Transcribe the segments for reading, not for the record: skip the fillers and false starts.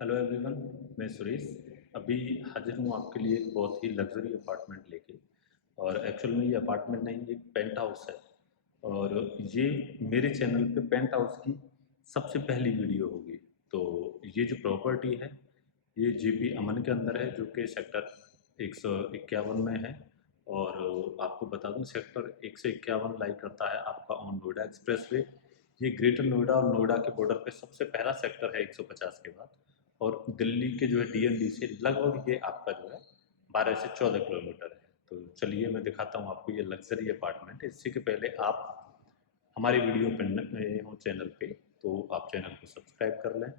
Hello everyone, मैं सुरेश। अभी हाजिर हूँ आपके लिए एक बहुत ही लग्ज़री अपार्टमेंट लेके। और एक्चुअल में ये अपार्टमेंट नहीं, ये एक पेंट हाउस है। और ये मेरे चैनल पे पेंट हाउस की सबसे पहली वीडियो होगी। तो ये जो प्रॉपर्टी है, ये जीपी अमन के अंदर है, जो कि सेक्टर 151 में है। और आपको बता दूं, सेक्टर 151 लाई करता है आपका ऑन नोएडा एक्सप्रेसवे। ये ग्रेटर नोएडा और नोएडा के बॉर्डर पे सबसे पहला सेक्टर है 150 के बाद। और दिल्ली के जो है डीएनडी से लगभग ये आपका जो है 12 से 14 किलोमीटर है। तो चलिए मैं दिखाता हूँ आपको ये लग्जरी अपार्टमेंट। इससे के पहले आप हमारी वीडियो पे नए हो चैनल पे, तो आप चैनल को सब्सक्राइब कर लें।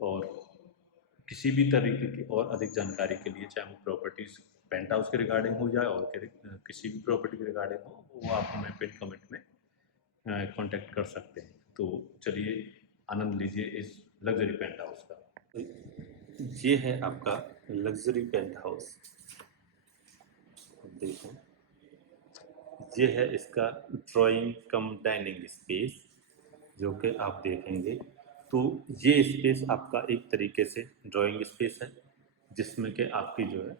और किसी भी तरीके की और अधिक जानकारी के लिए, चाहे वो प्रॉपर्टीज़ पेंट हाउस के रिगार्डिंग हो जाए और किसी भी प्रॉपर्टी के रिगार्डिंग हो, वो आप हमें पिन कमेंट में कांटेक्ट कर सकते हैं। तो चलिए आनंद लीजिए इस लग्जरी पेंट हाउस का। ये है आपका लग्जरी पेंट हाउस। देखो, ये है इसका ड्राइंग कम डाइनिंग स्पेस, जो कि आप देखेंगे। तो ये स्पेस आपका एक तरीके से ड्राइंग स्पेस है, जिसमें कि आपकी जो है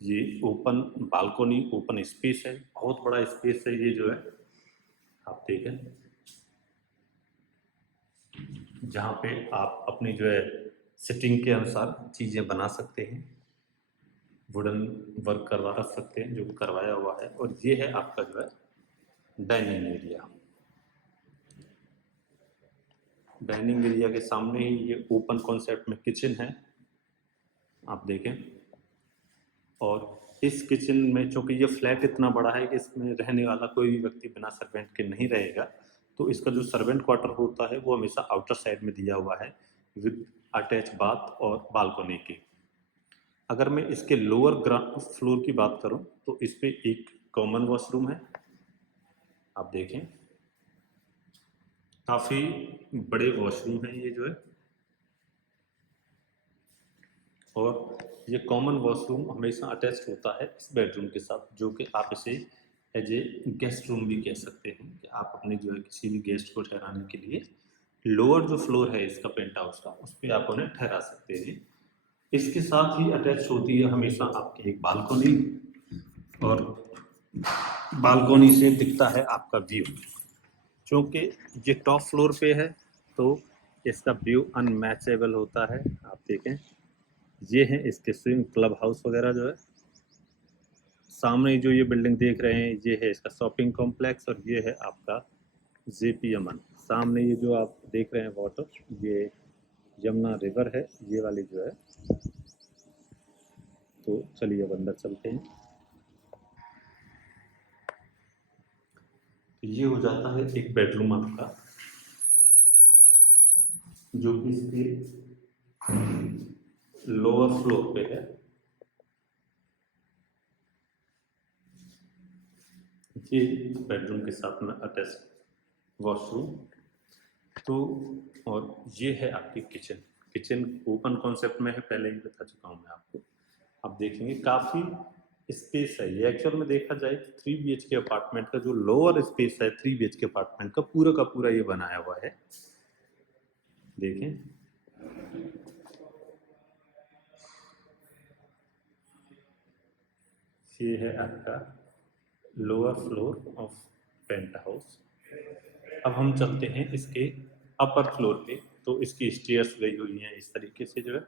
ये ओपन बालकोनी, ओपन स्पेस है। बहुत बड़ा स्पेस है ये जो है, आप देखें, जहाँ पे आप अपनी जो है सिटिंग के अनुसार चीज़ें बना सकते हैं। वुडन वर्क करवा सकते हैं, जो करवाया हुआ है। और ये है आपका जो है डाइनिंग एरिया। डाइनिंग एरिया के सामने ही ये ओपन कॉन्सेप्ट में किचन है, आप देखें। और इस किचन में, चूँकि ये फ्लैट इतना बड़ा है कि इसमें रहने वाला कोई भी व्यक्ति बिना सर्वेंट के नहीं रहेगा, तो इसका जो सर्वेंट क्वार्टर होता है वो हमेशा आउटर साइड में दिया हुआ है, विद अटैच बाथ और बालकोनी की। अगर मैं इसके लोअर ग्राउंड फ्लोर की बात करूं, तो इस पे एक कॉमन वॉशरूम है, आप देखें। काफ़ी बड़े वॉशरूम है ये जो है। और ये कॉमन वॉशरूम हमेशा अटैच्ड होता है इस बेडरूम के साथ, जो कि आप इसे एज ए गेस्ट रूम भी कह सकते हैं, कि आप अपने जो है किसी भी गेस्ट को ठहराने के लिए लोअर जो फ्लोर है इसका पेंट हाउस का, उस पर आप उन्हें ठहरा सकते हैं। इसके साथ ही अटैच होती है हमेशा आपकी एक बालकोनी। और बालकोनी से दिखता है आपका व्यू। क्योंकि ये टॉप फ्लोर पे है, तो इसका व्यू अनमैचेबल होता है, आप देखें। ये है इसके स्विमिंग क्लब हाउस वगैरह जो है। सामने जो ये बिल्डिंग देख रहे हैं, ये है इसका शॉपिंग कॉम्प्लेक्स। और ये है आपका जेपी अमन। सामने ये जो आप देख रहे हैं वाटर, ये यमुना रिवर है, ये वाली जो है। तो चलिए अब अंदर चलते हैं। तो ये हो जाता है एक बेडरूम आपका, जो कि इसके लोअर फ्लोर पे है। ये बेडरूम के साथ में अटैच वॉशरूम। तो और ये है आपकी किचन। किचन ओपन कॉन्सेप्ट में है, पहले ही बता चुका हूँ मैं आपको। आप देखेंगे काफ़ी स्पेस है ये। एक्चुअल में देखा जाए तो 3 BHK अपार्टमेंट का जो लोअर स्पेस है 3 BHK अपार्टमेंट का पूरा ये बनाया हुआ है, देखें। ये है आपका lower floor of penthouse. अब हम चलते हैं इसके अपर फ्लोर पे। तो इसकी स्टेयर्स गई हुई हैं इस तरीके से जो है।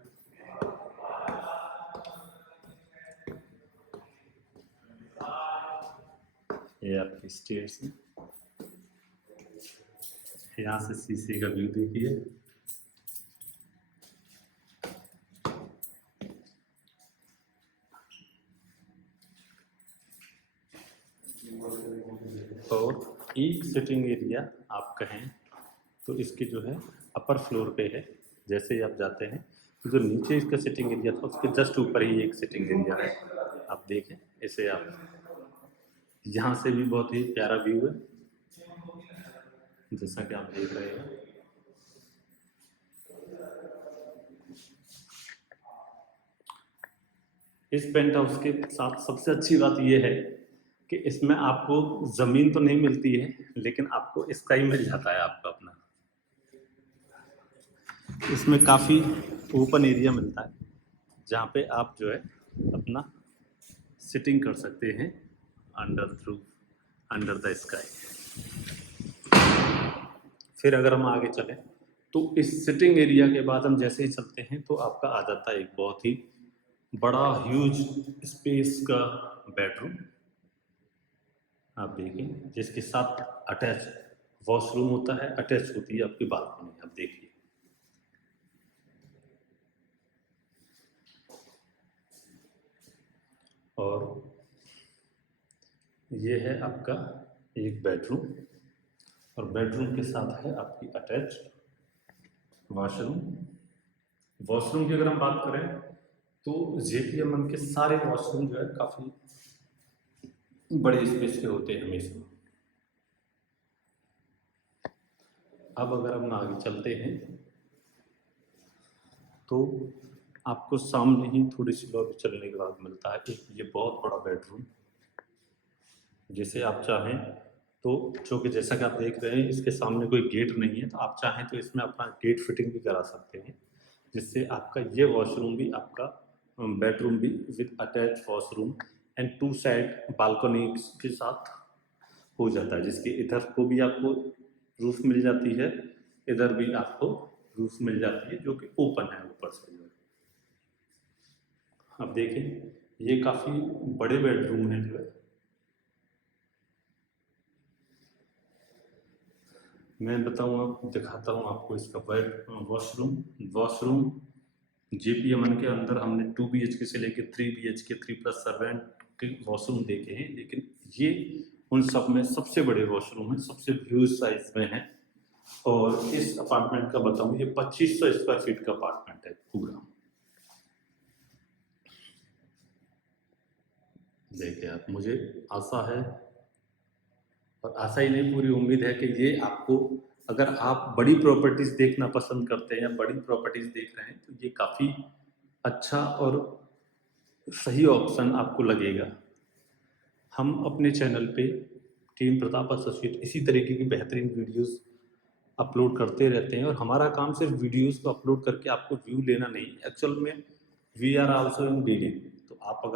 ये आपकी स्टेयर्स हैं। यहाँ से शीशे का व्यू देखिए। और एक सिटिंग एरिया आप कहें तो इसके जो है अपर फ्लोर पे है। जैसे ही आप जाते हैं, जो नीचे इसका सिटिंग एरिया था उसके जस्ट ऊपर ही एक सिटिंग एरिया है, आप देखें। इसे आप यहाँ से भी बहुत ही प्यारा व्यू है, जैसा कि आप देख रहे हैं। इस पेंट हाउस के साथ सबसे अच्छी बात यह है कि इसमें आपको ज़मीन तो नहीं मिलती है, लेकिन आपको स्काई मिल जाता है आपका अपना। इसमें काफ़ी ओपन एरिया मिलता है जहाँ पे आप जो है अपना सिटिंग कर सकते हैं अंडर द स्काई। फिर अगर हम आगे चलें तो इस सिटिंग एरिया के बाद हम जैसे ही चलते हैं तो आपका आ जाता है एक बहुत ही बड़ा ह्यूज स्पेस का बेडरूम। आप देखिए जिसके साथ अटैच वॉशरूम होता है, अटैच होती है आपकी बालकनी। आप देखिए और ये है आपका एक बेडरूम और बेडरूम के साथ है आपकी अटैच वॉशरूम। वॉशरूम की अगर हम बात करें तो JPMN के सारे वॉशरूम जो है काफ़ी बड़े स्पेस के होते हैं हमेशा। अब अगर हम आगे चलते हैं तो आपको सामने ही थोड़ी सी लॉबी चलने के बाद मिलता है एक ये बहुत बड़ा बेडरूम, जिसे आप चाहें तो जो कि जैसा कि आप देख रहे हैं इसके सामने कोई गेट नहीं है, तो आप चाहें तो इसमें अपना गेट फिटिंग भी करा सकते हैं, जिससे आपका ये वॉशरूम भी आपका बेडरूम भी with attach washroom and 2 side balcony के साथ हो जाता है, जिसके इधर को भी आपको रूफ मिल जाती है, इधर भी आपको रूफ मिल जाती है जो कि ओपन है ऊपर से जो है। अब देखें ये काफ़ी बड़े बेडरूम है जो है। मैं बताऊँ दिखाता हूँ आपको इसका वॉशरूम JPMN के अंदर हमने 2 BHK से लेकर 3 BHK 3+7 के वॉशरूम देखे हैं, लेकिन ये उन सब में सबसे बड़े वॉशरूम है, सबसे ह्यूज साइज में है। और इस अपार्टमेंट का बताऊँ ये 2500 स्क्वायर फीट का अपार्टमेंट है पूरा। देखिए आप, मुझे आशा है और आशा ही नहीं पूरी उम्मीद है कि ये आपको, अगर आप बड़ी प्रॉपर्टीज़ देखना पसंद करते हैं या बड़ी प्रॉपर्टीज़ देख रहे हैं तो ये काफ़ी अच्छा और सही ऑप्शन आपको लगेगा। हम अपने चैनल पे टीम प्रताप एसोसिएट इसी तरीके की बेहतरीन वीडियोस अपलोड करते रहते हैं और हमारा काम सिर्फ वीडियोस को अपलोड करके आपको व्यू लेना नहीं, एक्चुअल में we are also in dealing. तो आप अगर